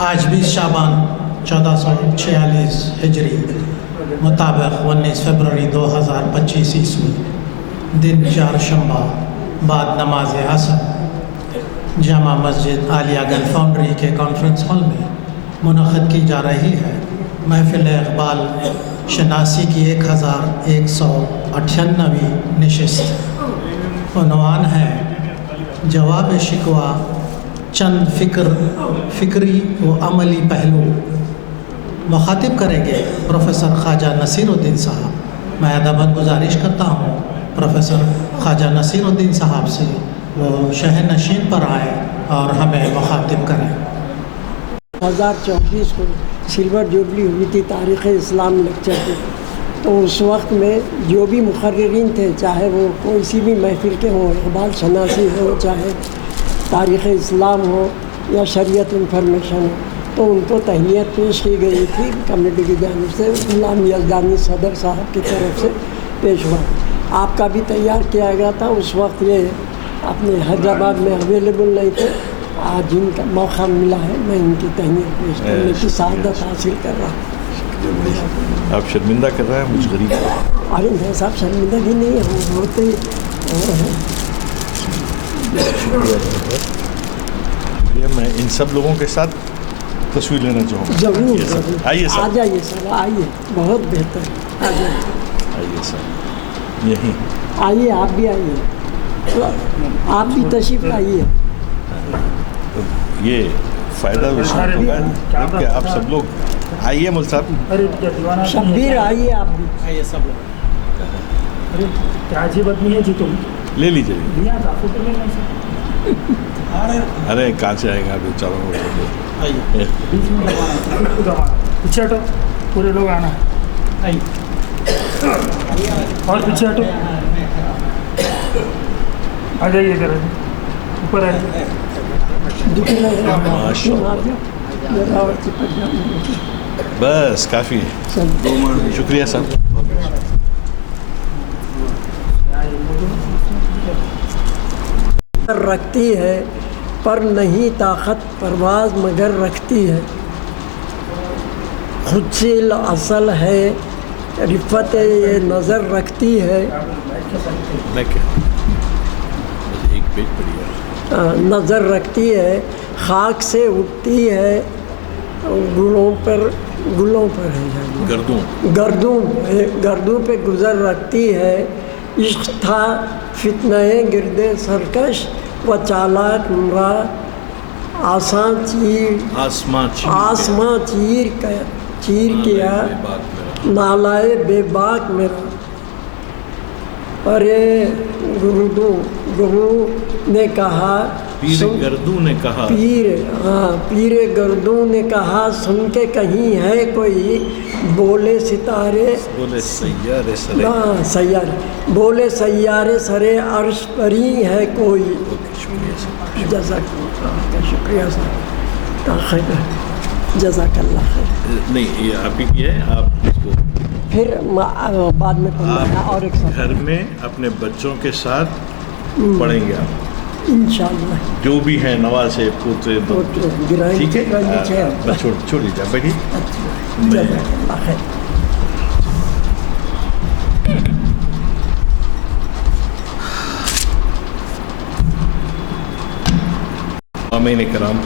آج 20 شعبان 1446 ہجری مطابق 19 فروری 2025 عیسوی دن چہارشنبہ بعد نماز عصر جامع مسجد عالیہ گنج فاؤنڈری کے کانفرنس ہال میں منعقد کی جا رہی ہے محفل اقبال شناسی کی 1198ویں نشست۔ عنوان ہے جواب شکوہ، چند فکری و عملی پہلو۔ مخاطب کریں گے پروفیسر خواجہ نصیر الدین صاحب۔ میں ادباً گزارش کرتا ہوں پروفیسر خواجہ نصیر الدین صاحب سے وہ شہر نشین پر آئے اور ہمیں مخاطب کریں۔ 2024 کو سلور جوبلی ہوئی تھی تاریخ اسلام لیکچر کی، تو اس وقت میں جو بھی مقررین تھے، چاہے وہ کوئی بھی محفل کے ہوں، اقبال شناسی ہو، چاہے تاریخ اسلام ہو یا شریعت انفارمیشن ہو، تو ان کو تہنیت پیش کی گئی تھی کمیٹی کی جانب سے، غلام یزدانی صدر صاحب کی طرف سے پیش ہوا۔ آپ کا بھی تیار کیا گیا تھا، اس وقت یہ اپنے حیدرآباد میں اویلیبل نہیں تھے۔ آج ان کا موقع ملا ہے، میں ان کی تہنیت پیش کرنے کی سعادت حاصل کر رہا ہوں۔ آپ شرمندہ کر رہے ہیں مجھ غریب کو؟ ارے نہیں صاحب، شرمندگی نہیں ہے، ہوتے یہ میں ان سب لوگوں کے ساتھ تصویر لینا چاہوں گا۔ ضرور آئیے آ جائیے سر، آئیے، بہت بہتر، آ جائیے، آئیے سر، یہیں آئیے، آپ بھی آئیے، آپ بھی تشریف لائیے۔ یہ فائدہ اس وقت ہوگا کہ آپ سب لوگ آئیے مول صاحب، شبیر آئیے، آپ بھی آئیے سب لوگ۔ لے لیجیے۔ ارے کہاں سے آئے گا بیچاروں کو؟ آئیے پیچھے ہٹو، پورے لوگ آنا ہے، اور پیچھے ہٹو، آ جائیے ادھر، اوپر آئیے۔ بس کافی ہے، شکریہ صاحب۔ رکھتی ہے پر نہیں طاقت پرواز مگر رکھتی ہے، خود سے اصل ہے رفت یہ نظر رکھتی ہے، میں کیا ایک پیج پڑھی ہے، نظر رکھتی ہے، خاک سے اٹھتی ہے، گلوں پر ہے گردوں پہ گزر رکھتی ہے، عشق تھا فتنہ گرد سرکش و چالاک مرا، آسمان چیر کیا نالائے بے باک میرا، ارے گرو نے کہا، پیر گردوں نے کہا، سن کے کہیں ہے کوئی، بولے ستارے بولے سیارے سرے عرش پری ہے کوئی۔ شکریہ صاحب، جزاک اللہ خیر۔ نہیں یہ آپ ہی کی ہے، آپ اس کو پھر بعد میں پڑھنا اور ایک گھر میں اپنے بچوں کے ساتھ پڑھیں گے آپ انشاءاللہ، جو بھی ہیں، نواسے پوتے، ٹھیک ہے؟ بس چھوڑ دیجیے، بیٹھیے۔ جزاک اللہ خیر۔ سامعین کرام،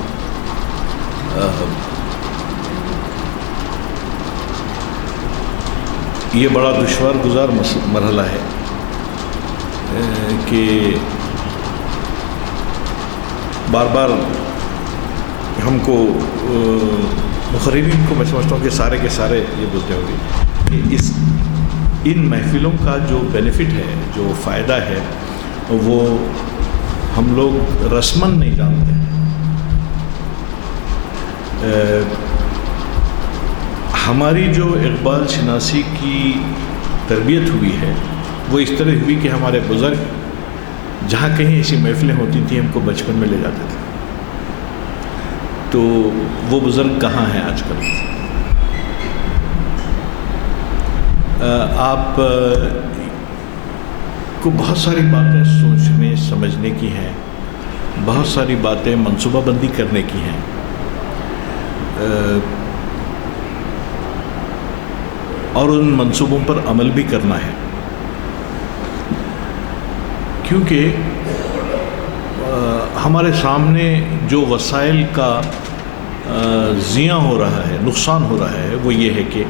یہ بڑا دشوار گزار مرحلہ ہے کہ بار بار ہم کو مقررین کو، میں سمجھتا ہوں کہ سارے کے سارے یہ بولتے ہوں گے کہ ان محفلوں کا جو بینیفٹ ہے، جو فائدہ ہے، وہ ہم لوگ رسماً نہیں جانتے ہیں۔ ہماری جو اقبال شناسی کی تربیت ہوئی ہے وہ اس طرح ہوئی کہ ہمارے بزرگ جہاں کہیں ایسی محفلیں ہوتی تھیں ہم کو بچپن میں لے جاتے تھے، تو وہ بزرگ کہاں ہیں آج کل؟ آپ کو بہت ساری باتیں سوچنے سمجھنے کی ہیں، بہت ساری باتیں منصوبہ بندی کرنے کی ہیں، اور ان منصوبوں پر عمل بھی کرنا ہے، کیونکہ ہمارے سامنے جو وسائل کا ضیاع ہو رہا ہے، نقصان ہو رہا ہے، وہ یہ ہے کہ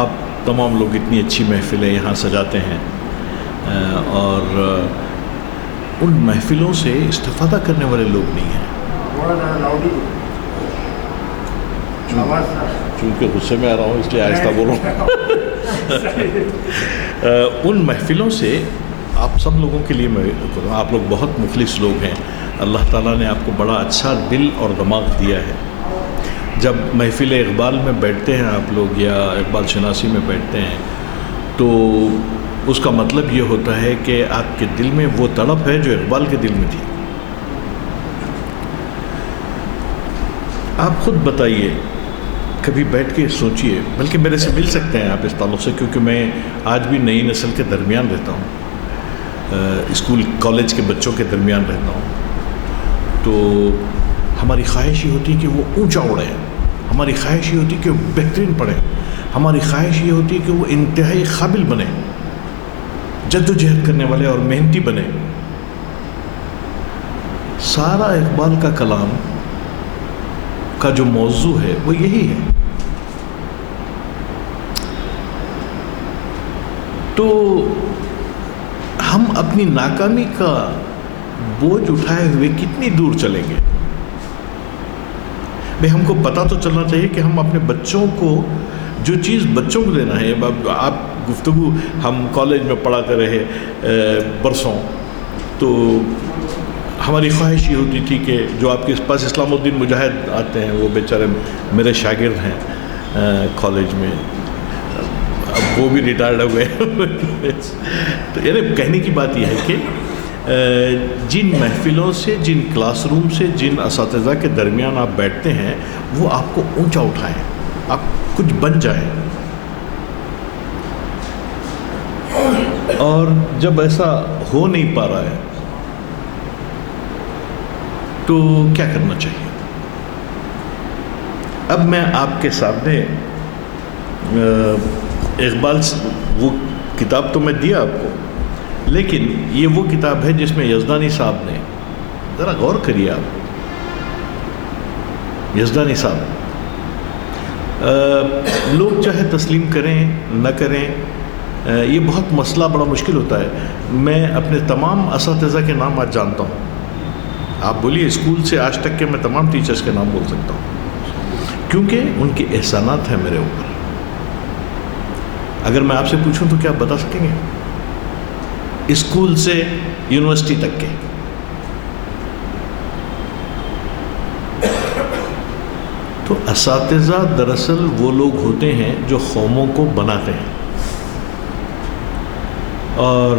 آپ تمام لوگ اتنی اچھی محفلیں یہاں سجاتے ہیں اور ان محفلوں سے استفادہ کرنے والے لوگ نہیں ہیں۔ چونکہ غصے میں آ رہا ہوں اس لیے آہستہ بول رہا ہوں۔ ان محفلوں سے آپ سب لوگوں کے لیے میں آپ لوگ بہت مخلص لوگ ہیں، اللہ تعالیٰ نے آپ کو بڑا اچھا دل اور دماغ دیا ہے۔ جب محفل اقبال میں بیٹھتے ہیں آپ لوگ یا اقبال شناسی میں بیٹھتے ہیں تو اس کا مطلب یہ ہوتا ہے کہ آپ کے دل میں وہ تڑپ ہے جو اقبال کے دل میں تھی۔ آپ خود بتائیے، کبھی بیٹھ کے سوچئے، بلکہ میرے سے مل سکتے ہیں آپ اس تعلق سے، کیونکہ میں آج بھی نئی نسل کے درمیان رہتا ہوں، اسکول کالج کے بچوں کے درمیان رہتا ہوں، تو ہماری خواہش یہ ہوتی ہے کہ وہ اونچا اڑے، ہماری خواہش یہ ہوتی ہے کہ وہ بہترین پڑھے، ہماری خواہش یہ ہوتی ہے کہ وہ انتہائی قابل بنے، جد و جہد کرنے والے اور محنتی بنے۔ سارا اقبال کا کلام کا جو موضوع ہے وہ یہی ہے۔ تو ہم اپنی ناکامی کا بوجھ اٹھائے ہوئے کتنی دور چلیں گے؟ ہم کو پتہ تو چلنا چاہیے کہ ہم اپنے بچوں کو جو چیز بچوں کو دینا ہے، آپ گفتگو ہم کالج میں پڑھاتے رہے برسوں، تو ہماری خواہش یہ ہوتی تھی کہ جو آپ کے پاس اسلام الدین مجاہد آتے ہیں، وہ بیچارے میرے شاگرد ہیں کالج میں، اب وہ بھی ریٹائرڈ ہو گئے۔ تو یعنی کہنے کی بات یہ ہے کہ جن محفلوں سے، جن کلاس روم سے، جن اساتذہ کے درمیان آپ بیٹھتے ہیں، وہ آپ کو اونچا اٹھائیں، آپ کچھ بن جائیں۔ اور جب ایسا ہو نہیں پا رہا ہے تو کیا کرنا چاہیے؟ اب میں آپ کے سامنے اقبال، وہ کتاب تو میں دیا آپ کو، لیکن یہ وہ کتاب ہے جس میں یزدانی صاحب نے، ذرا غور کریے آپ، یزدانی صاحب، لوگ چاہے تسلیم کریں نہ کریں، یہ بہت مسئلہ بڑا مشکل ہوتا ہے۔ میں اپنے تمام اساتذہ کے نام آج جانتا ہوں، آپ بولیے اسکول سے آج تک کے میں تمام ٹیچرز کے نام بول سکتا ہوں، کیونکہ ان کے احسانات ہیں میرے اوپر۔ اگر میں آپ سے پوچھوں تو کیا آپ بتا سکیں گے؟ اسکول سے یونیورسٹی تک کے، تو اساتذہ دراصل وہ لوگ ہوتے ہیں جو قوموں کو بناتے ہیں، اور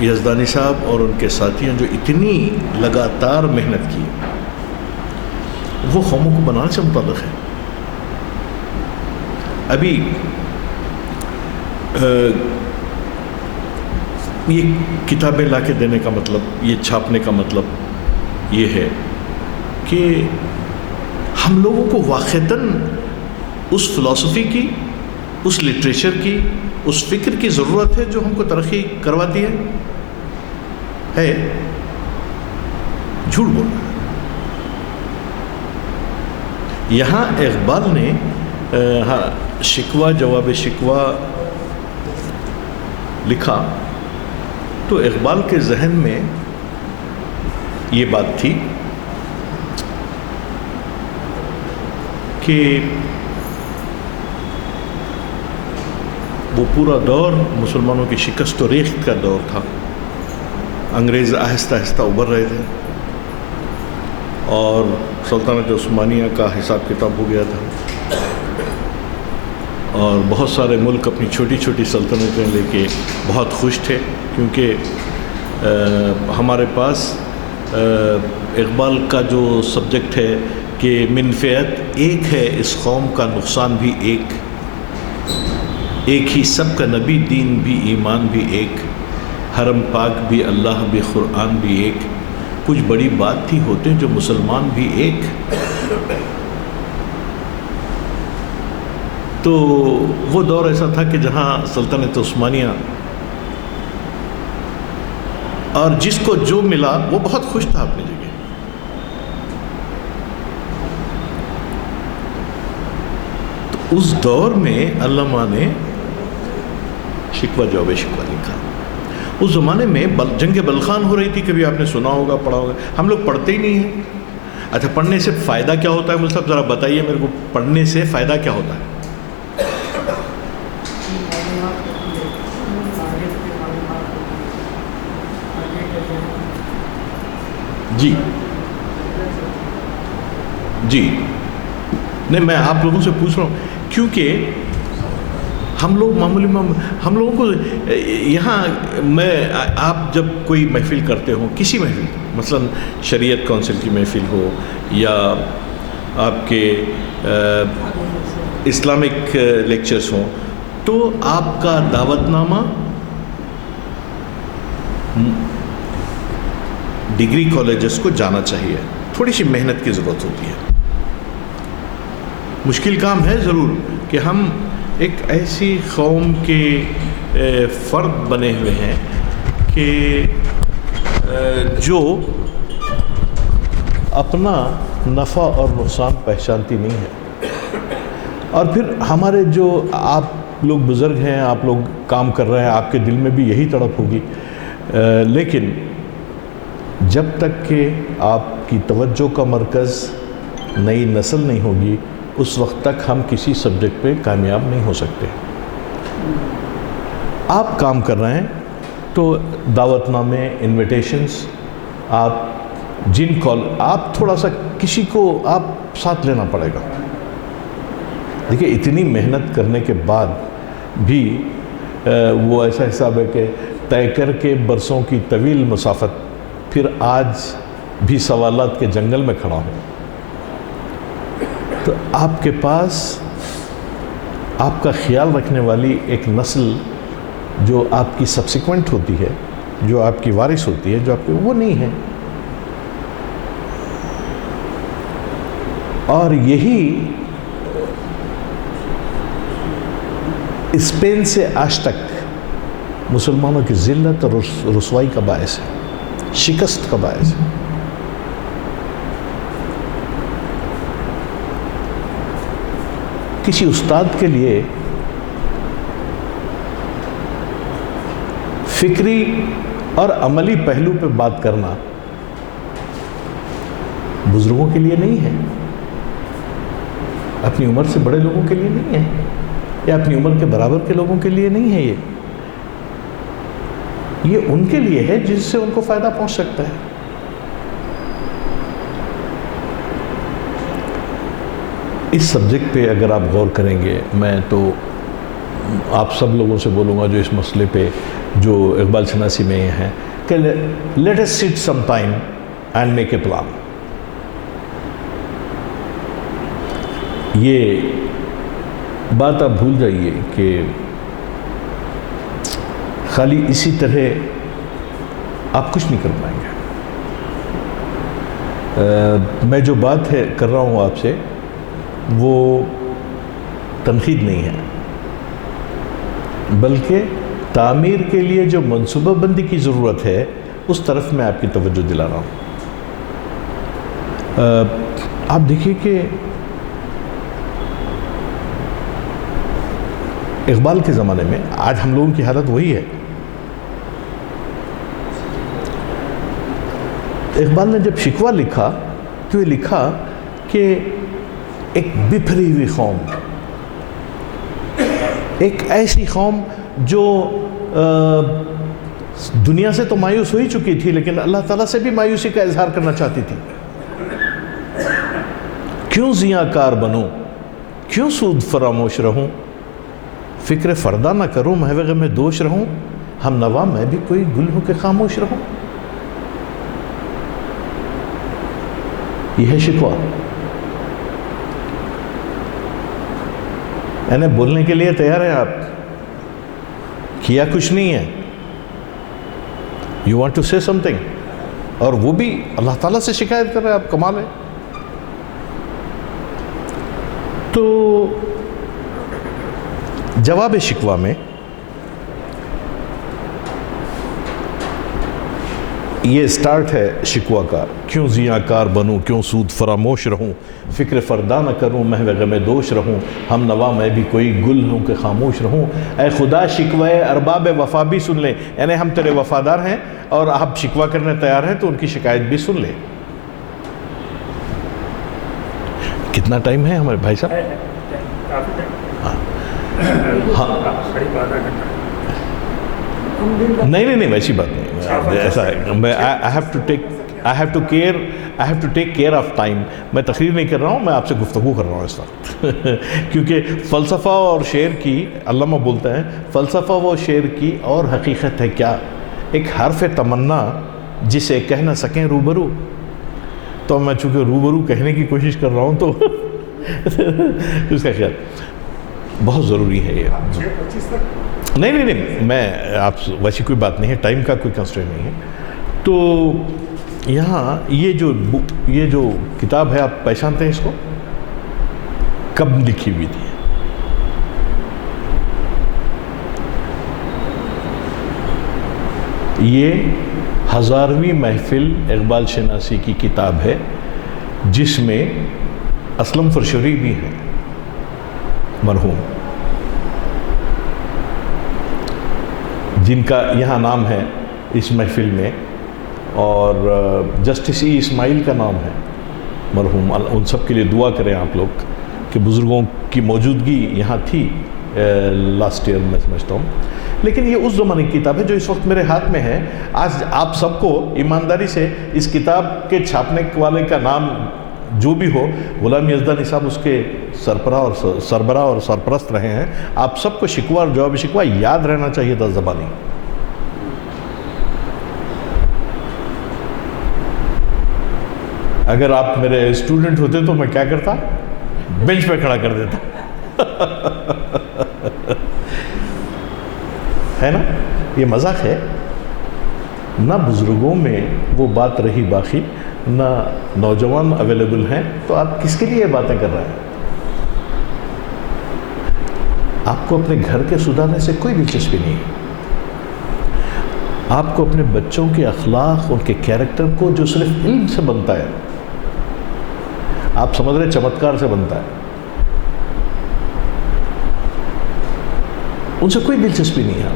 یزدانی صاحب اور ان کے ساتھیوں جو اتنی لگاتار محنت کی، وہ قوموں کو بنانے سے متعلق ہے۔ ابھی یہ کتابیں لا کے دینے کا مطلب، یہ چھاپنے کا مطلب یہ ہے کہ ہم لوگوں کو واقعتاً اس فلسفی کی، اس لٹریچر کی، اس فکر کی ضرورت ہے جو ہم کو ترقی کرواتی ہے؟ جھوٹ بول رہا ہے۔ یہاں اقبال نے شکوہ جواب شکوہ لکھا تو اقبال کے ذہن میں یہ بات تھی کہ وہ پورا دور مسلمانوں کی شکست و ریخت کا دور تھا، انگریز آہستہ آہستہ ابھر رہے تھے اور سلطنت عثمانیہ کا حساب کتاب ہو گیا تھا، اور بہت سارے ملک اپنی چھوٹی چھوٹی سلطنتیں لے کے بہت خوش تھے، کیونکہ ہمارے پاس اقبال کا جو سبجیکٹ ہے کہ منفعت ایک ہے اس قوم کا نقصان بھی ایک ہی سب کا نبی دین بھی ایمان بھی ایک، حرم پاک بھی اللہ بھی قرآن بھی ایک، کچھ بڑی بات تھی ہوتے جو مسلمان بھی ایک۔ تو وہ دور ایسا تھا کہ جہاں سلطنت عثمانیہ، اور جس کو جو ملا وہ بہت خوش تھا اپنی جگہ. تو اس دور میں علامہ نے شکوہ جواب شکوہ لکھا. اس زمانے میں جنگ بلخان ہو رہی تھی، کبھی آپ نے سنا ہوگا، پڑھا ہوگا. ہم لوگ پڑھتے ہی نہیں ہیں. اچھا، پڑھنے سے فائدہ کیا ہوتا ہے؟ مجھے صاحب ذرا بتائیے میرے کو، پڑھنے سے فائدہ کیا ہوتا ہے؟ جی جی، نہیں میں آپ لوگوں سے پوچھ رہا ہوں کیونکہ ہم لوگ معمولی ہم لوگوں کو یہاں، میں آپ جب کوئی محفل کرتے ہو، کسی محفل، مثلا شریعت کونسل کی محفل ہو یا آپ کے اسلامک لیکچرز ہوں، تو آپ کا دعوت نامہ ڈگری کالجز کو جانا چاہیے. تھوڑی سی محنت کی ضرورت ہوتی ہے، مشکل کام ہے ضرور کہ ہم ایک ایسی قوم کے فرد بنے ہوئے ہیں کہ جو اپنا نفع اور نقصان پہچانتی نہیں ہے. اور پھر ہمارے جو آپ لوگ بزرگ ہیں، آپ لوگ کام کر رہے ہیں، آپ کے دل میں بھی یہی تڑپ ہوگی، لیکن جب تک کہ آپ کی توجہ کا مرکز نئی نسل نہیں ہوگی، اس وقت تک ہم کسی سبجیکٹ پہ کامیاب نہیں ہو سکتے. آپ کام کر رہے ہیں تو دعوت نامے، انویٹیشنز، آپ جن کال، آپ تھوڑا سا کسی کو آپ ساتھ لینا پڑے گا. دیکھیے اتنی محنت کرنے کے بعد بھی وہ ایسا حساب ہے کہ طے کر کے برسوں کی طویل مسافت، پھر آج بھی سوالات کے جنگل میں کھڑا ہوں. تو آپ کے پاس آپ کا خیال رکھنے والی ایک نسل جو آپ کی سبسیکوینٹ ہوتی ہے، جو آپ کی وارث ہوتی ہے، جو آپ کی، وہ نہیں ہے. اور یہی اسپین سے آج تک مسلمانوں کی ذلت اور رسوائی کا باعث ہے، شکست کا باعث ہے. کسی استاد کے لیے فکری اور عملی پہلو پہ بات کرنا بزرگوں کے لیے نہیں ہے، اپنی عمر سے بڑے لوگوں کے لیے نہیں ہے، یا اپنی عمر کے برابر کے لوگوں کے لیے نہیں ہے. یہ ان کے لیے ہے جس سے ان کو فائدہ پہنچ سکتا ہے. اس سبجیکٹ پہ اگر آپ غور کریں گے، میں تو آپ سب لوگوں سے بولوں گا جو اس مسئلے پہ، جو اقبال شناسی میں یہ ہیں، کہ late us sit some time and make a plan. یہ بات آپ بھول جائیے کہ خالی اسی طرح آپ کچھ نہیں کر پائیں گے. میں جو بات کر رہا ہوں آپ سے، وہ تنقید نہیں ہے، بلکہ تعمیر کے لیے جو منصوبہ بندی کی ضرورت ہے اس طرف میں آپ کی توجہ دلا رہا ہوں. آپ دیکھیے کہ اقبال کے زمانے میں، آج ہم لوگوں کی حالت وہی ہے. اقبال نے جب شکوہ لکھا تو یہ لکھا کہ ایک بپھری ہوئی قوم، ایک ایسی قوم جو دنیا سے تو مایوس ہو ہی چکی تھی، لیکن اللہ تعالیٰ سے بھی مایوسی کا اظہار کرنا چاہتی تھی. کیوں زیاں کار بنوں، کیوں سود فراموش رہوں، فکر فردہ نہ کروں، محو غم میں دوش رہوں، ہم نوا میں بھی کوئی گل ہو کے خاموش رہوں. یہ ہے شکوہ. یعنی بولنے کے لیے تیار ہیں آپ، کیا کچھ نہیں ہے، یو وانٹ ٹو سے سم تھنگ، اور وہ بھی اللہ تعالیٰ سے شکایت کر رہے ہیں آپ. کمال ہے. تو جواب شکوہ میں یہ سٹارٹ ہے شکوہ کا، کیوں زیاں کار بنوں، کیوں سود فراموش رہوں، فکر فردا نہ کروں، محو غم دوش رہوں، ہم نوا میں بھی کوئی گل ہوں کہ خاموش رہوں، اے خدا شکوہ ارباب وفا بھی سن لے، یعنی ہم تیرے وفادار ہیں اور آپ شکوہ کرنے تیار ہیں تو ان کی شکایت بھی سن لے۔ کتنا ٹائم ہے ہمارے بھائی صاحب؟ کافی قریب آدھا گھنٹہ۔ نہیں ویسی بات نہیں، ایسا ہے میں I have to take care of time۔ میں تقریر نہیں کر رہا ہوں، میں آپ سے گفتگو کر رہا ہوں اس وقت کیونکہ فلسفہ اور شعر کی، علامہ بولتے ہیں فلسفہ و شعر کی اور حقیقت ہے کیا، ایک حرف تمنا جسے کہہ نہ سکیں روبرو، تو میں چونکہ روبرو کہنے کی کوشش کر رہا ہوں تو اس کا خیال بہت ضروری ہے یہ۔ نہیں میں آپ ویسی کوئی بات نہیں ہے، ٹائم کا کوئی کنسٹرینٹ نہیں ہے۔ تو یہاں یہ جو کتاب ہے آپ پہچانتے ہیں اس کو؟ کب لکھی ہوئی تھی؟ یہ 1000ویں محفل اقبال شناسی کی کتاب ہے، جس میں اسلم فرشوری بھی ہے مرحوم، جن کا یہاں نام ہے اس محفل میں، اور جسٹس ای اسماعیل کا نام ہے مرحوم۔ ان سب کے لیے دعا کریں آپ لوگ کہ بزرگوں کی موجودگی یہاں تھی لاسٹ ایئر میں سمجھتا ہوں، لیکن یہ اس زمانے کی کتاب ہے جو اس وقت میرے ہاتھ میں ہے۔ آج آپ سب کو ایمانداری سے اس کتاب کے چھاپنے والے کا نام جو بھی ہو، غلام یزدانی صاحب اس کے سربراہ اور سرپرست رہے ہیں، آپ سب کو شکوہ اور جواب شکوہ یاد رہنا چاہیے تھا زبانی۔ اگر آپ میرے اسٹوڈنٹ ہوتے تو میں کیا کرتا؟ بینچ پہ کھڑا کر دیتا ہے نا؟ یہ مذاق ہے، نہ بزرگوں میں وہ بات رہی باقی، نہ نوجوان اویلیبل ہیں، تو آپ کس کے لیے یہ باتیں کر رہے ہیں؟ آپ کو اپنے گھر کے سدھارنے سے کوئی دلچسپی نہیں ہے، آپ کو اپنے بچوں کے اخلاق، ان کے کیریکٹر کو جو صرف علم سے بنتا ہے، آپ سمجھ رہے چمتکار سے بنتا ہے، ان سے کوئی دلچسپی نہیں ہے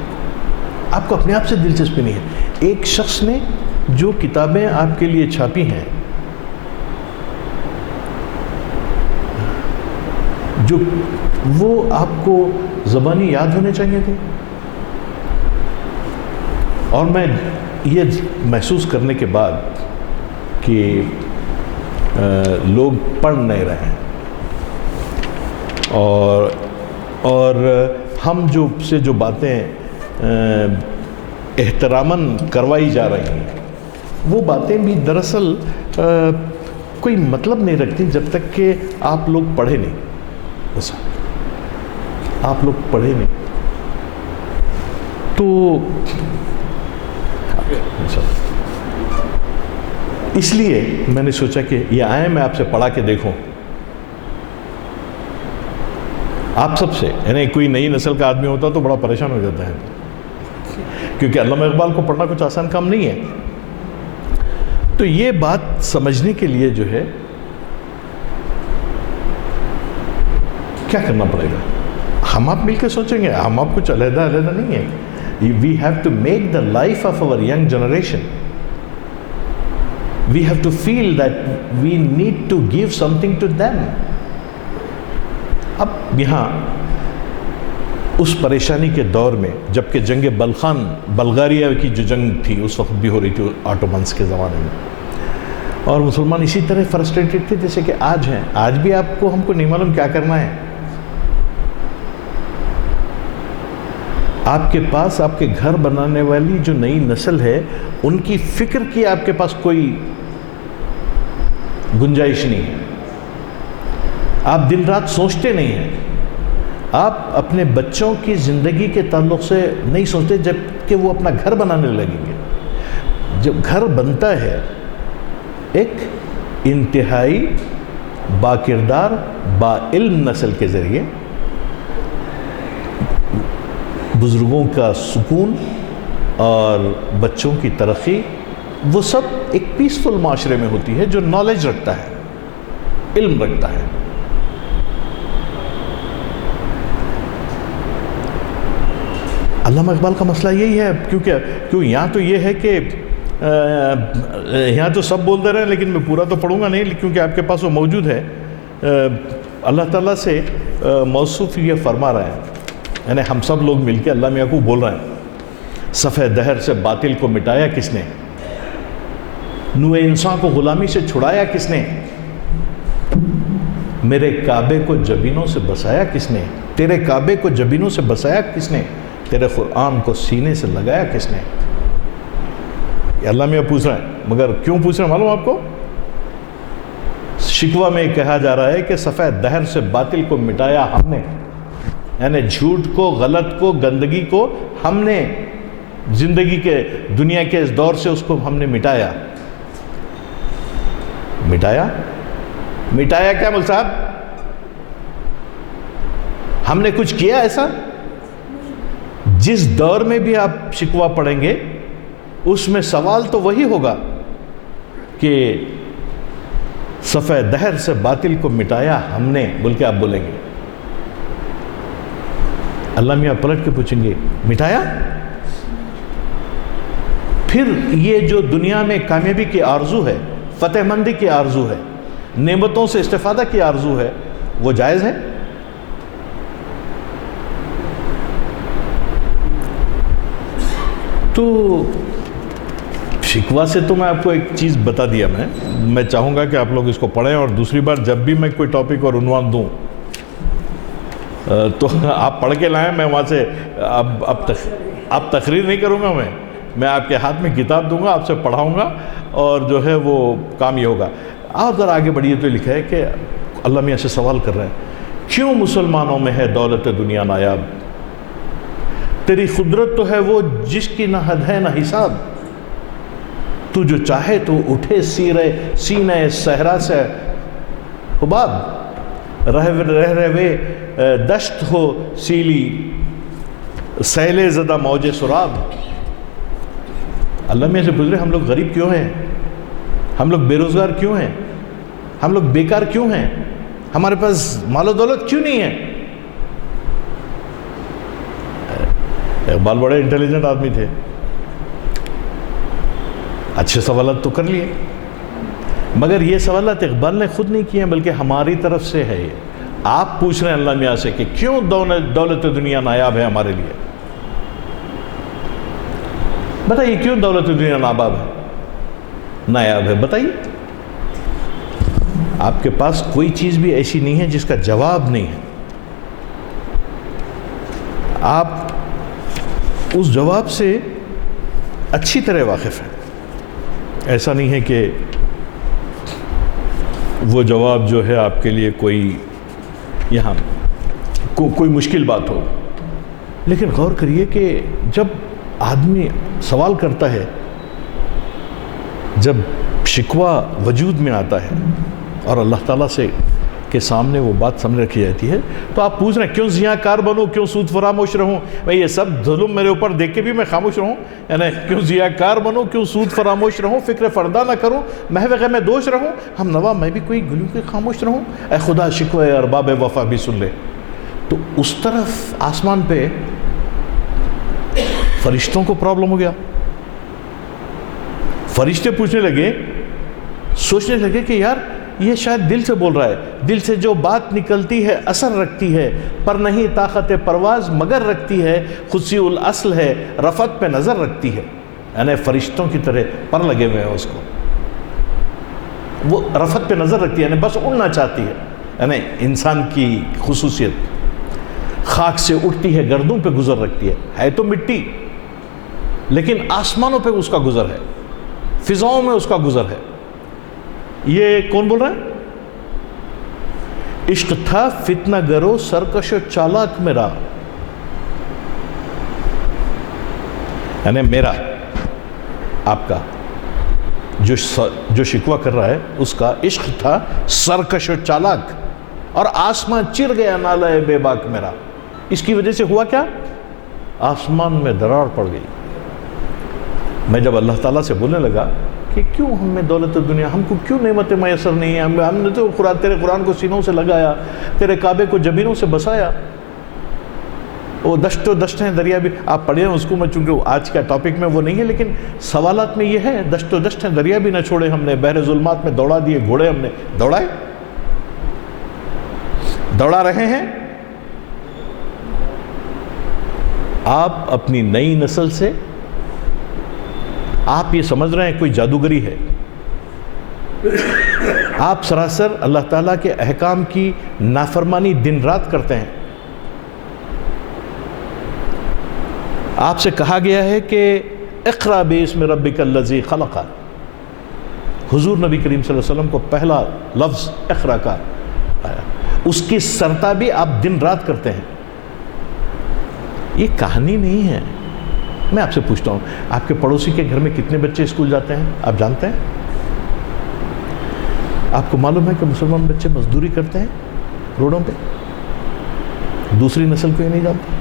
آپ کو اپنے آپ سے دلچسپی نہیں ہے۔ ایک شخص نے جو کتابیں آپ کے لیے چھاپی ہیں، جو وہ آپ کو زبانی یاد ہونے چاہیے تھے، اور میں یہ محسوس کرنے کے بعد کہ لوگ پڑھ نہیں رہے ہیں اور ہم جو باتیں احتراماً کروائی جا رہی ہیں، وہ باتیں بھی دراصل کوئی مطلب نہیں رکھتی جب تک کہ آپ لوگ پڑھے نہیں، ایسا آپ لوگ پڑھے نہیں۔ تو اس لیے میں نے سوچا کہ یہ آئیں، میں آپ سے پڑھا کے دیکھوں، آپ سب سے، یعنی کوئی نئی نسل کا آدمی ہوتا تو بڑا پریشان ہو جاتا ہے، کیونکہ علامہ اقبال کو پڑھنا کچھ آسان کام نہیں ہے۔ تو یہ بات سمجھنے کے لیے جو ہے کیا کرنا پڑے گا؟ ہم آپ مل کے سوچیں گے، ہم آپ کچھ علیحدہ نہیں ہے۔ We have to make the life of our young generation. We have to feel that we need to give something to them. اب یہاں اس پریشانی کے دور میں، جبکہ جنگ بلغاریہ کی جو جنگ تھی اس وقت بھی ہو رہی تھی آٹومنس کے زمانے میں، اور مسلمان اسی طرح فرسٹریٹڈ تھے جیسے کہ آج ہیں۔ آج بھی ہم کو نہیں معلوم کیا کرنا ہے۔ آپ کے پاس آپ کے گھر بنانے والی جو نئی نسل ہے، ان کی فکر کی آپ کے پاس کوئی گنجائش نہیں ہے، آپ دن رات سوچتے نہیں ہیں، آپ اپنے بچوں کی زندگی کے تعلق سے نہیں سوچتے جب کہ وہ اپنا گھر بنانے لگیں گے۔ جب گھر بنتا ہے ایک انتہائی باکردار با علم نسل کے ذریعے، بزرگوں کا سکون اور بچوں کی ترقی، وہ سب ایک پیسفل معاشرے میں ہوتی ہے جو نالج رکھتا ہے، علم رکھتا ہے۔ علامہ اقبال کا مسئلہ یہی ہے، کیوں یہاں تو یہ ہے کہ یہاں تو سب بولتے رہے، لیکن میں پورا تو پڑھوں گا نہیں کیونکہ آپ کے پاس وہ موجود ہے۔ اللہ تعالیٰ سے موصوف یہ فرما رہے ہیں، یعنی ہم سب لوگ مل کے اللہ میاں کو بول رہے ہیں، صفحہ دہر سے باطل کو مٹایا کس نے، نوع انسان کو غلامی سے چھڑایا کس نے، میرے کعبے کو جبینوں سے بسایا کس نے، تیرے کعبے کو جبینوں سے بسایا کس نے، تیرے قرآن کو سینے سے لگایا کس نے۔ یہ اللہ میاں پوچھ رہے ہیں، مگر کیوں پوچھ رہے ہیں معلوم آپ کو؟ شکوہ میں کہا جا رہا ہے کہ صفحہ دہر سے باطل کو مٹایا ہم نے، یعنی جھوٹ کو، غلط کو، گندگی کو ہم نے زندگی کے دنیا کے اس دور سے اس کو ہم نے مٹایا۔ مٹایا کیا مول صاحب؟ ہم نے کچھ کیا ایسا؟ جس دور میں بھی آپ شکوہ پڑھیں گے اس میں سوال تو وہی ہوگا کہ صفحہ دہر سے باطل کو مٹایا ہم نے، بول کے آپ بولیں گے۔ اللہ میاں پلٹ کے پوچھیں گے مٹایا؟ پھر یہ جو دنیا میں کامیابی کی آرزو ہے، فتح مندی کی آرزو ہے، نعمتوں سے استفادہ کی آرزو ہے، وہ جائز ہے؟ تو شکوہ سے تو میں آپ کو ایک چیز بتا دیا، میں چاہوں گا کہ آپ لوگ اس کو پڑھیں، اور دوسری بار جب بھی میں کوئی ٹاپک اور عنوان دوں تو آپ پڑھ کے لائیں، میں وہاں سے اب تقریر نہیں کروں گا، میں آپ کے ہاتھ میں کتاب دوں گا، آپ سے پڑھاؤں گا، اور جو ہے وہ کام یہ ہوگا۔ آپ ذرا آگے بڑھیے تو لکھا ہے کہ اللہ میاں سے سوال کر رہے ہیں، کیوں مسلمانوں میں ہے دولت دنیا نایاب؟ تیری قدرت تو ہے وہ جس کی نہ حد ہے نہ حساب، تو جو چاہے تو اٹھے سینہ صحرا سے حباب، رہ دشت ہو سیلی سیلے زدہ موج سراب۔ اللہ میاں سے پوچھ رہے ہم لوگ غریب کیوں ہیں، ہم لوگ بے روزگار کیوں ہیں، ہم لوگ بیکار کیوں ہیں، ہمارے پاس مال و دولت کیوں نہیں ہے؟ اقبال بڑے انٹیلیجنٹ آدمی تھے، اچھے سوالات تو کر لیے، مگر یہ سوالات اقبال نے خود نہیں کیے ہیں بلکہ ہماری طرف سے ہے۔ یہ آپ پوچھ رہے ہیں اللہ میاں سے کہ کیوں دولت دنیا نایاب ہے ہمارے لیے؟ بتائیے کیوں دولت دنیا نایاب ہے بتائیے۔ آپ کے پاس کوئی چیز بھی ایسی نہیں ہے جس کا جواب نہیں ہے، آپ اس جواب سے اچھی طرح واقف ہیں۔ ایسا نہیں ہے کہ وہ جواب جو ہے آپ کے لیے کوئی یہاں کوئی مشکل بات ہو، لیکن غور کریے کہ جب آدمی سوال کرتا ہے، جب شکوہ وجود میں آتا ہے اور اللہ تعالیٰ سے کے سامنے وہ بات سامنے رکھی جاتی ہے، تو آپ پوچھ رہے ہیں کیوں زیاں کار بنوں، کیوں سود فراموش رہوں؟ بھئی یہ سب ظلم میرے اوپر دیکھ کے بھی میں خاموش رہوں، یعنی کیوں زیاں کار بنوں، کیوں سود فراموش رہوں، فکر فردا نہ کروں، محو غم دوش رہوں، ہم نوا میں بھی کوئی گلوں کے خاموش رہوں، اے خدا شکوہ ارباب وفا بھی سن لے۔ تو اس طرف آسمان پہ فرشتوں کو پرابلم ہو گیا، فرشتے پوچھنے لگے، سوچنے لگے کہ یار یہ شاید دل سے بول رہا ہے، دل سے جو بات نکلتی ہے اثر رکھتی ہے، پر نہیں طاقت پرواز مگر رکھتی ہے، خصی الاصل ہے رفت پہ نظر رکھتی ہے، یعنی فرشتوں کی طرح پر لگے ہوئے ہیں اس کو، وہ رفت پہ نظر رکھتی ہے، یعنی بس اڑنا چاہتی ہے، یعنی انسان کی خصوصیت خاک سے اٹھتی ہے، گردوں پہ گزر رکھتی ہے تو مٹی، لیکن آسمانوں پہ اس کا گزر ہے، فضاؤں میں اس کا گزر ہے۔ یہ کون بول رہا ہے؟ عشق تھا فتنہ گرو سرکش و چالاک میرا، یعنی میرا، آپ کا جو شکوہ کر رہا ہے اس کا عشق تھا سرکش و چالاک، اور آسمان چر گیا نالہ بے باک میرا۔ اس کی وجہ سے ہوا کیا؟ آسمان میں دراڑ پڑ گئی. میں جب اللہ تعالیٰ سے بولنے لگا کہ کیوں ہم میں دولت دنیا، ہم کو کیوں نعمتیں میسر نہیں ہیں، ہم نے تو تیرے قرآن کو سینوں سے لگایا، تیرے کعبے کو جبینوں سے بسایا، وہ دشت و دشت ہیں دریا بھی آپ پڑھیں اس کو، میں چونکہ آج کا ٹاپک میں وہ نہیں ہے لیکن سوالات میں یہ ہے، دشت و دشت ہیں دریا بھی نہ چھوڑے ہم نے، بحر ظلمات میں دوڑا دیے گھوڑے ہم نے، دوڑائے، دوڑا رہے ہیں. آپ اپنی نئی نسل سے آپ یہ سمجھ رہے ہیں کوئی جادوگری ہے، آپ سراسر اللہ تعالیٰ کے احکام کی نافرمانی دن رات کرتے ہیں. آپ سے کہا گیا ہے کہ اقرأ باسم ربک الذی خلق، حضور نبی کریم صلی اللہ علیہ وسلم کو پہلا لفظ اقرأ کا آیا، اس کی سرتابی آپ دن رات کرتے ہیں. یہ کہانی نہیں ہے. میں آپ سے پوچھتا ہوں، آپ کے پڑوسی کے گھر میں کتنے بچے اسکول جاتے ہیں آپ جانتے ہیں؟ آپ کو معلوم ہے کہ مسلمان بچے مزدوری کرتے ہیں روڈوں پہ؟ دوسری نسل کو یہ نہیں جانتے.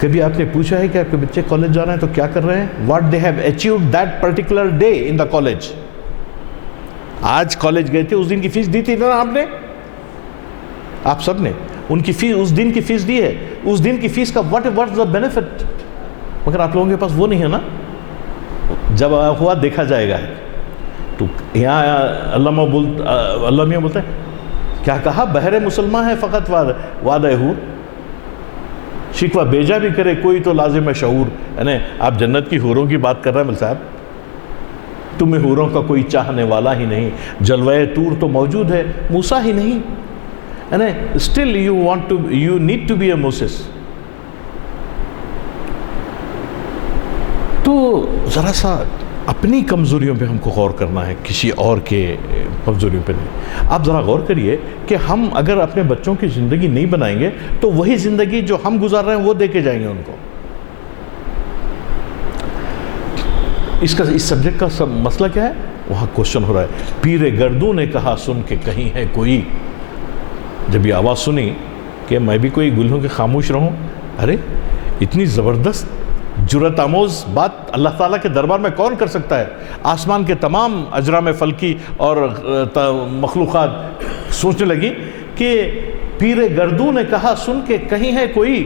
کبھی آپ نے پوچھا ہے کہ آپ کے بچے کالج جا رہے ہیں تو کیا کر رہے ہیں؟ What they have achieved that particular day in the college. آج کالج گئے تھے، اس دن کی فیس دی تھی نا آپ نے، آپ سب نے ان کی فیس، اس دن کی فیس دی ہے. اس دن کی فیس کا واٹ دا بینیفٹ؟ مگر آپ لوگوں کے پاس وہ نہیں ہے نا. جب ہوا دیکھا جائے گا. تو یہاں اللہ میاں بولتے ہیں کیا کہا؟ بہر مسلمان ہے فقط وعدہ ہور، شکوہ بیجا بھی کرے کوئی تو لازم ہے شعور. یعنی آپ جنت کی حوروں کی بات کر رہے ہیں مل صاحب، تمہیں حوروں کا کوئی چاہنے والا ہی نہیں. جلوہ طور تو موجود ہے، موسیٰ ہی نہیں. یعنی still you need to be a Moses. تو ذرا سا اپنی کمزوریوں پہ ہم کو غور کرنا ہے، کسی اور کے کمزوریوں پہ نہیں. آپ ذرا غور کریے کہ ہم اگر اپنے بچوں کی زندگی نہیں بنائیں گے تو وہی زندگی جو ہم گزار رہے ہیں وہ دے کے جائیں گے ان کو. اس سبجیکٹ کا مسئلہ کیا ہے؟ وہاں کوشچن ہو رہا ہے. پیر گردوں نے کہا سن کے کہیں ہے کوئی. جب یہ آواز سنی کہ میں بھی کوئی گل ہوں کہ خاموش رہوں، ارے اتنی زبردست جرأت آموز بات اللہ تعالیٰ کے دربار میں کون کر سکتا ہے؟ آسمان کے تمام اجرام فلکی اور مخلوقات سوچنے لگی کہ پیر گردوں نے کہا سن کے کہیں ہے کوئی.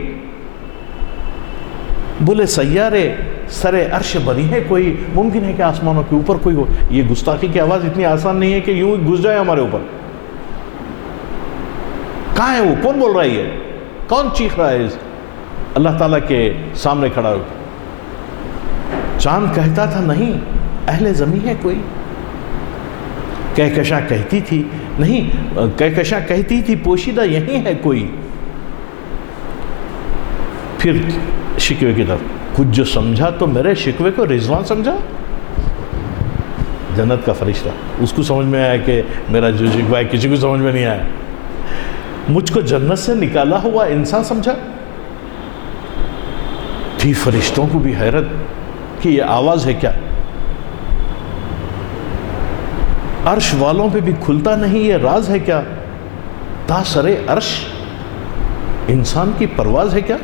بولے سیارے سر عرش بنی ہے کوئی. ممکن ہے کہ آسمانوں کے اوپر کوئی ہو. یہ گستاخی کی آواز اتنی آسان نہیں ہے کہ یوں گھس جائے ہمارے اوپر. کہاں ہے وہ؟ کون بول رہا ہے؟ یہ کون چیخ رہا ہے اللہ تعالیٰ کے سامنے کھڑا ہو؟ چاند کہتا تھا نہیں اہل زمین ہے کوئی. کہکشاں کہتی تھی نہیں، کہکشاں کہتی تھی پوشیدہ یہیں ہے کوئی. پھر شکوے کی طرف، کچھ جو سمجھا تو میرے شکوے کو رضوان سمجھا. جنت کا فرشتہ، اس کو سمجھ میں آیا کہ میرا جو شکوہ ہے کسی کو سمجھ میں نہیں آیا. مجھ کو جنت سے نکالا ہوا انسان سمجھا. تھی فرشتوں کو بھی حیرت کہ یہ آواز ہے کیا. عرش والوں پہ بھی کھلتا نہیں یہ راز ہے کیا. تا سرے عرش انسان کی پرواز ہے کیا.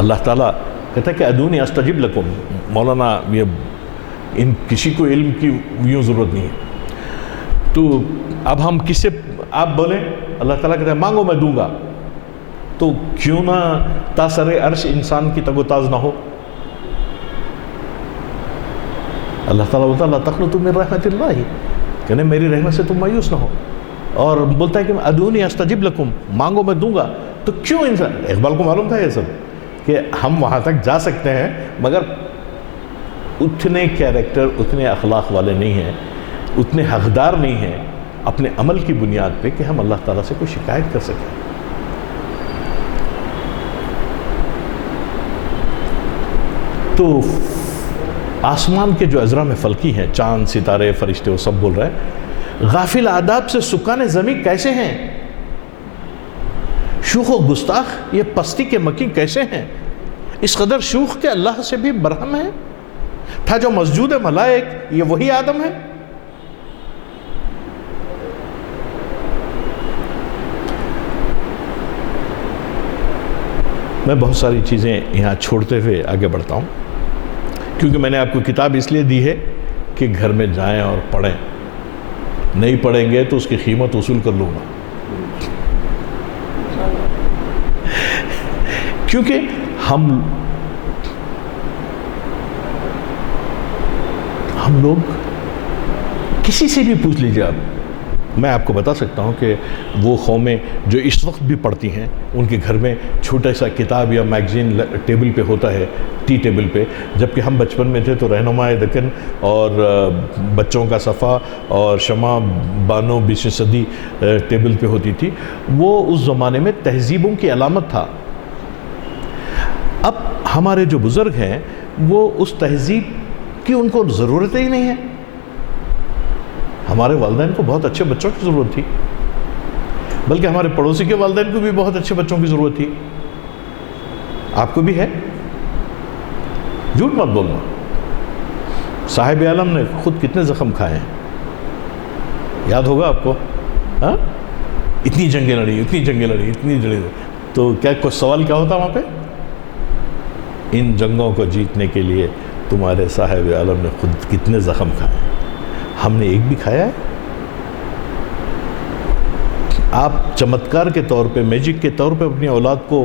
اللہ تعالیٰ کہتا ہے کہ ادونی استجب لکم. مولانا یہ ان کسی کو علم کی یوں ضرورت نہیں ہے. تو اب ہم کس سے آپ بولیں؟ اللہ تعالیٰ کہتا ہے مانگو میں دوں گا. تو کیوں نہ تا سر عرش انسان کی تگ و تاز نہ ہو. اللہ تعالیٰ بولتا ہے لا تقنطوا من رحمت اللہ، کہنے میری رحمت سے تم مایوس نہ ہو. اور بولتا ہے کہ ادونی استجب لکم، مانگو میں دوں گا. تو کیوں انسان، اقبال کو معلوم تھا یہ سب کہ ہم وہاں تک جا سکتے ہیں مگر اتنے کیریکٹر، اتنے اخلاق والے نہیں ہیں، اتنے حقدار نہیں ہیں اپنے عمل کی بنیاد پہ کہ ہم اللہ تعالیٰ سے کوئی شکایت کر سکیں. تو آسمان کے جو اجرام فلکی ہیں، چاند، ستارے، فرشتے، وہ سب بول رہے ہیں غافل آداب سے سکان زمین کیسے ہیں. شوخ و گستاخ یہ پستی کے مکی کیسے ہیں. اس قدر شوخ کہ اللہ سے بھی برہم ہے. تھا جو مسجود ملائک یہ وہی آدم ہے. میں بہت ساری چیزیں یہاں چھوڑتے ہوئے آگے بڑھتا ہوں، کیونکہ میں نے آپ کو کتاب اس لیے دی ہے کہ گھر میں جائیں اور پڑھیں. نہیں پڑھیں گے تو اس کی قیمت وصول کر لوں گا، کیونکہ ہم لوگ کسی سے بھی پوچھ لیجیے آپ، میں آپ کو بتا سکتا ہوں کہ وہ قومیں جو اس وقت بھی پڑھتی ہیں ان کے گھر میں چھوٹا سا کتاب یا میگزین ٹیبل پہ ہوتا ہے، ٹی ٹیبل پہ. جبکہ ہم بچپن میں تھے تو رہنمائے دکن اور بچوں کا صفحہ اور شمع بانو 20ویں صدی ٹیبل پہ ہوتی تھی. وہ اس زمانے میں تہذیبوں کی علامت تھا. اب ہمارے جو بزرگ ہیں وہ اس تہذیب کی ان کو ضرورت ہی نہیں ہے. ہمارے والدین کو بہت اچھے بچوں کی ضرورت تھی، بلکہ ہمارے پڑوسی کے والدین کو بھی بہت اچھے بچوں کی ضرورت تھی. آپ کو بھی ہے، جھوٹ مت بولنا. صاحب عالم نے خود کتنے زخم کھائے ہیں، یاد ہوگا آپ کو. ہاں، اتنی جنگیں لڑی، اتنی جنگیں لڑی، اتنی جنگیں. تو کیا کوئی سوال کیا ہوتا وہاں پہ؟ ان جنگوں کو جیتنے کے لیے تمہارے صاحب عالم نے خود کتنے زخم کھائے ہیں، ہم نے ایک بھی کھایا ہے؟ آپ چمتکار کے طور پہ، میجک کے طور پہ اپنی اولاد کو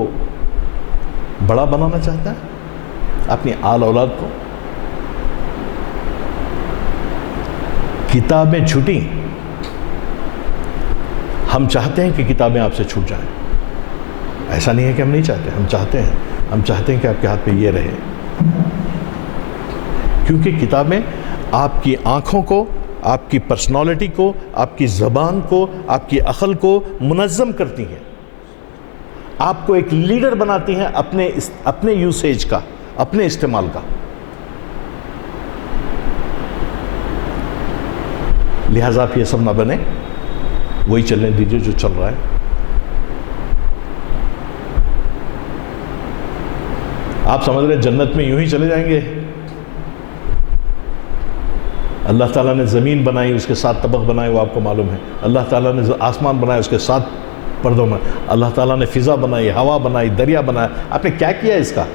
بڑا بنانا چاہتا ہے، اپنی آل اولاد کو. کتابیں چھوٹیں، ہم چاہتے ہیں کہ کتابیں آپ سے چھوٹ جائیں. ایسا نہیں ہے کہ ہم نہیں چاہتے، ہم چاہتے ہیں کہ آپ کے ہاتھ پہ یہ رہے، کیونکہ کتابیں آپ کی آنکھوں کو، آپ کی پرسنالٹی کو، آپ کی زبان کو، آپ کی عقل کو منظم کرتی ہیں، آپ کو ایک لیڈر بناتی ہیں اپنے یوسیج کا، اپنے استعمال کا. لہٰذا آپ یہ سب نہ بنے، وہی چلنے دیجئے جو چل رہا ہے. آپ سمجھ رہے جنت میں یوں ہی چلے جائیں گے؟ اللہ تعالیٰ نے زمین بنائی، اس کے 7 طبق بنائے، وہ آپ کو معلوم ہے. اللہ تعالیٰ نے آسمان بنایا، اس کے 7 پردوں میں. اللہ تعالیٰ نے فضا بنائی، ہوا بنائی، دریا بنایا. آپ نے کیا کیا اس کا؟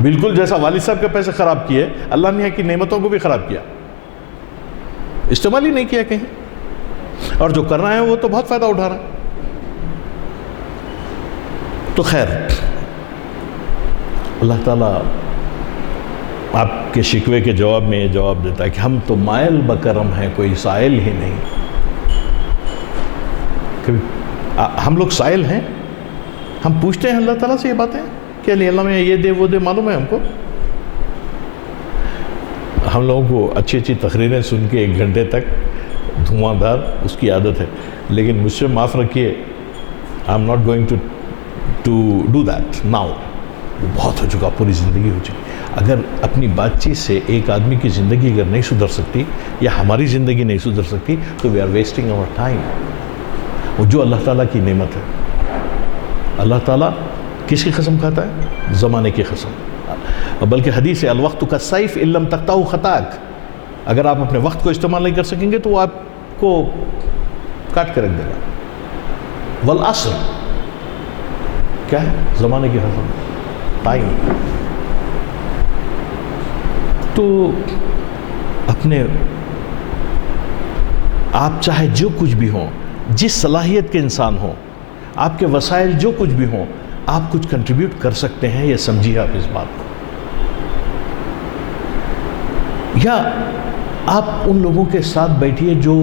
بالکل جیسا والد صاحب کے پیسے خراب کیے، اللہ نے کی نعمتوں کو بھی خراب کیا، استعمال ہی نہیں کیا کہیں. اور جو کر رہا ہے وہ تو بہت فائدہ اٹھا رہا ہے. تو خیر، اللہ تعالیٰ آپ کے شکوے کے جواب میں یہ جواب دیتا ہے کہ ہم تو مائل بکرم ہیں، کوئی سائل ہی نہیں. ہم لوگ سائل ہیں، ہم پوچھتے ہیں اللہ تعالیٰ سے یہ باتیں کہ اللہ میں یہ دے وہ دے، معلوم ہے ہم کو. ہم لوگوں کو اچھی اچھی تقریریں سن کے 1 گھنٹے تک دھواں دار اس کی عادت ہے، لیکن مجھ سے معاف رکھیے، I am not going to do that now. وہ بہت ہو چکا، پوری زندگی ہو چکی. اگر اپنی بات چیت سے ایک آدمی کی زندگی اگر نہیں سدھر سکتی یا ہماری زندگی نہیں سدھر سکتی تو we are wasting our time. وہ جو اللہ تعالیٰ کی نعمت ہے. اللہ تعالیٰ کس کی قسم کھاتا ہے؟ زمانے کی قسم. بلکہ حدیث ہے الوقت کا سیف ان لم تقطعہ خطاک. اگر آپ اپنے وقت کو استعمال نہیں کر سکیں گے تو وہ آپ کو کاٹ کے رکھ دے گا. والعصر کیا ہے؟ زمانے کی قسم، ٹائم. تو اپنے آپ چاہے جو کچھ بھی ہوں، جس صلاحیت کے انسان ہوں، آپ کے وسائل جو کچھ بھی ہوں، آپ کچھ کنٹریبیوٹ کر سکتے ہیں، یہ سمجھیے آپ اس بات کو. یا آپ ان لوگوں کے ساتھ بیٹھیے جو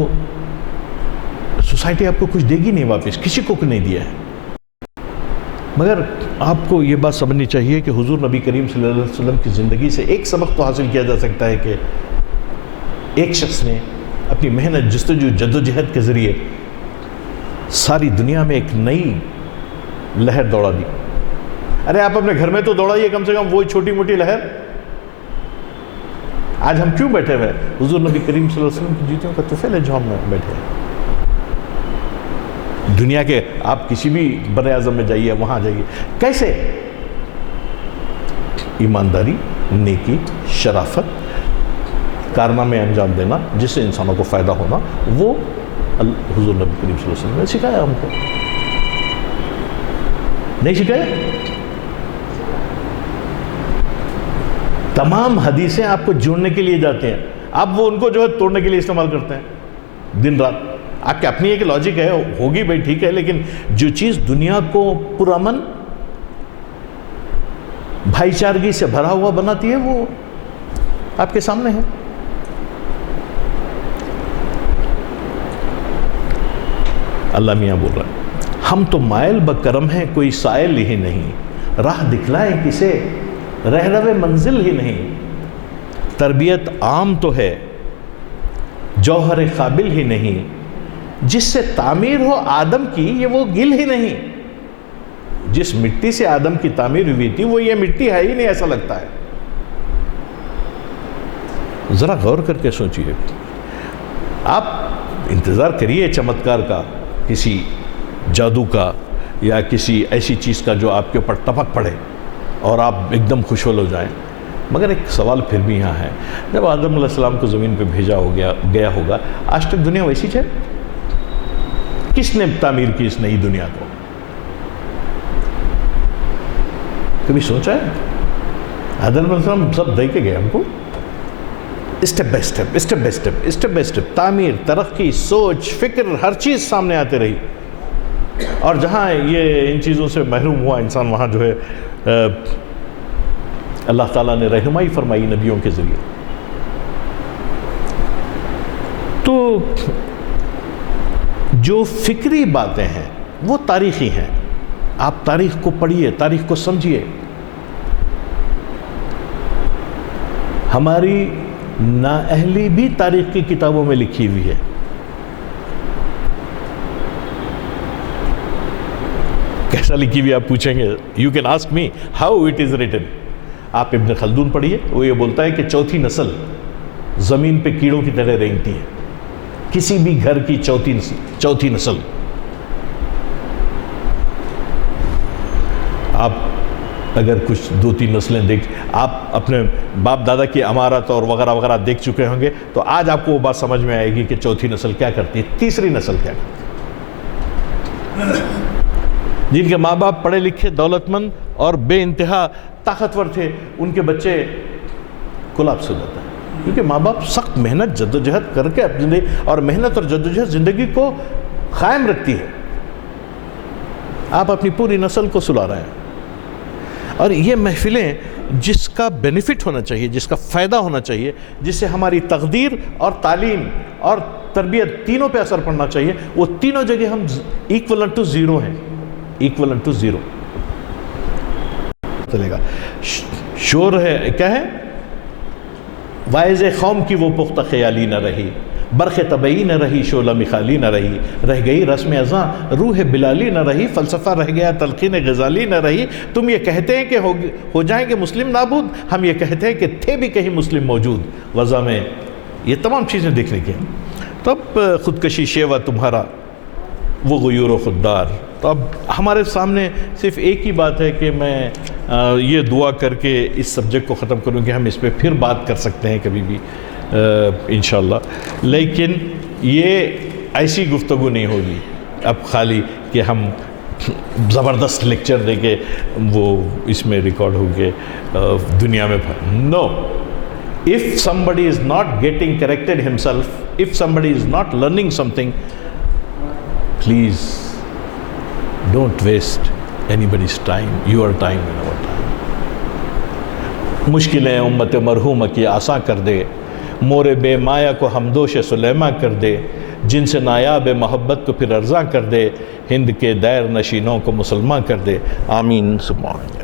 سوسائٹی آپ کو کچھ دے گی نہیں واپس، کسی کو نہیں دیا ہے. مگر آپ کو یہ بات سمجھنی چاہیے کہ حضور نبی کریم صلی اللہ علیہ وسلم کی زندگی سے ایک سبق تو حاصل کیا جا سکتا ہے کہ ایک شخص نے اپنی محنت، جستجو، جدوجہد کے ذریعے ساری دنیا میں ایک نئی لہر دوڑا دی. ارے آپ اپنے گھر میں تو دوڑائیے کم سے کم وہی چھوٹی موٹی لہر. آج ہم کیوں بیٹھے ہوئے؟ حضور نبی کریم صلی اللہ علیہ وسلم کی جوتیوں کا طفیل ہے جو ہم بیٹھے ہیں. دنیا کے آپ کسی بھی بر اعظم میں جائیے، وہاں جائیے، کیسے؟ ایمانداری، نیکی، شرافت، کارنامے انجام دینا جس سے انسانوں کو فائدہ ہونا، وہ حضور نبی کریم صلی اللہ علیہ وسلم نے سکھایا ہم کو. نہیں سکھایا؟ تمام حدیثیں آپ کو جوڑنے کے لیے جاتے ہیں، آپ وہ ان کو جو ہے توڑنے کے لیے استعمال کرتے ہیں دن رات. آپ کی اپنی ایک لاجک ہے، ہوگی بھائی ٹھیک ہے، لیکن جو چیز دنیا کو پرامن بھائی چارگی سے بھرا ہوا بناتی ہے وہ آپ کے سامنے ہے. اللہ میاں بول رہا ہے ہم تو مائل بکرم ہیں کوئی سائل ہی نہیں، راہ دکھلائیں کسے رہرو منزل ہی نہیں. تربیت عام تو ہے جوہر قابل ہی نہیں، جس سے تعمیر ہو آدم کی یہ وہ گل ہی نہیں. جس مٹی سے آدم کی تعمیر ہوئی تھی وہ یہ مٹی ہے ہی نہیں، ایسا لگتا ہے. ذرا غور کر کے سوچئے. آپ انتظار کریے چمتکار کا، کسی جادو کا، یا کسی ایسی چیز کا جو آپ کے اوپر ٹپک پڑے اور آپ ایک دم خوشحال ہو جائیں. مگر ایک سوال پھر بھی یہاں ہے، جب آدم علیہ السلام کو زمین پہ بھیجا گیا ہوگا، آج تک دنیا ویسی ہے؟ کس نے تعمیر کی اس نئی دنیا کو؟ کبھی سوچا ہے؟ آدم علیہ السلام سب دے کے گئے ہم کو، step by step, step by step, step by step, تعمیر، ترقی، سوچ، فکر، ہر چیز سامنے آتے رہی. اور جہاں یہ ان چیزوں سے محروم ہوا انسان، وہاں جو ہے اللہ تعالیٰ نے رہنمائی فرمائی نبیوں کے ذریعے. تو جو فکری باتیں ہیں وہ تاریخی ہیں. آپ تاریخ کو پڑھیے، تاریخ کو سمجھیے. ہماری نااہلی بھی تاریخ کی کتابوں میں لکھی ہوئی ہے. کیسا لکھی ہوئی آپ پوچھیں گے؟ You can ask me how it is written. آپ ابن خلدون پڑھیے، وہ یہ بولتا ہے کہ چوتھی نسل زمین پہ کیڑوں کی طرح رینگتی ہے. کسی بھی گھر کی چوتھی نسل. آپ اگر کچھ 2-3 نسلیں دیکھ، آپ اپنے باپ دادا کی عمارت اور وغیرہ وغیرہ دیکھ چکے ہوں گے، تو آج آپ کو وہ بات سمجھ میں آئے گی کہ چوتھی نسل کیا کرتی ہے، تیسری نسل کیا کرتی ہے. جن کے ماں باپ پڑھے لکھے، دولت مند اور بے انتہا طاقتور تھے، ان کے بچے کولاپس ہو جاتا ہے، کیونکہ ماں باپ سخت محنت جدوجہد کر کے اپنی زندگی، اور محنت اور جدوجہد زندگی کو قائم رکھتی ہے. آپ اپنی پوری نسل کو سلا رہے ہیں. اور یہ محفلیں جس کا بینیفٹ ہونا چاہیے، جس کا فائدہ ہونا چاہیے، جس سے ہماری تقدیر اور تعلیم اور تربیت تینوں پہ اثر پڑنا چاہیے، وہ تینوں جگہ ہم ایکولنٹ ٹو زیرو ہیں. ایکولنٹ ٹو زیرو چلے گا. شور ہے، کیا ہے؟ وائز قوم کی وہ پختہ خیالی نہ رہی، برق طبعی نہ رہی، شعلہ مخالی نہ رہی، رہ گئی رسم ازاں روح بلالی نہ رہی، فلسفہ رہ گیا تلقین غزالی نہ رہی. تم یہ کہتے ہیں کہ ہو جائیں گے مسلم نابود، ہم یہ کہتے ہیں کہ تھے بھی کہیں مسلم موجود. غزہ میں یہ تمام چیزیں دیکھنے کی ہیں. تب خودکشی شیوہ تمہارا وہ غیور و خوددار. تو اب ہمارے سامنے صرف ایک ہی بات ہے کہ میں یہ دعا کر کے اس سبجیکٹ کو ختم کروں کہ ہم اس پہ پھر بات کر سکتے ہیں کبھی بھی انشاءاللہ. لیکن یہ ایسی گفتگو نہیں ہوگی اب خالی کہ ہم زبردست لیکچر دے کے وہ اس میں ریکارڈ ہو کے دنیا میں نو. If somebody is not getting corrected himself, if somebody is not learning something, please don't waste anybody's time, your time and our time. مشکلیں امت مرحومہ کی آساں کر دے، مور بے مایا کو ہمدوش سلیمہ کر دے، جن سے نایاب محبت کو پھر ارزاں کر دے، ہند کے دیر نشینوں کو مسلمان کر دے. آمین ثم آمین.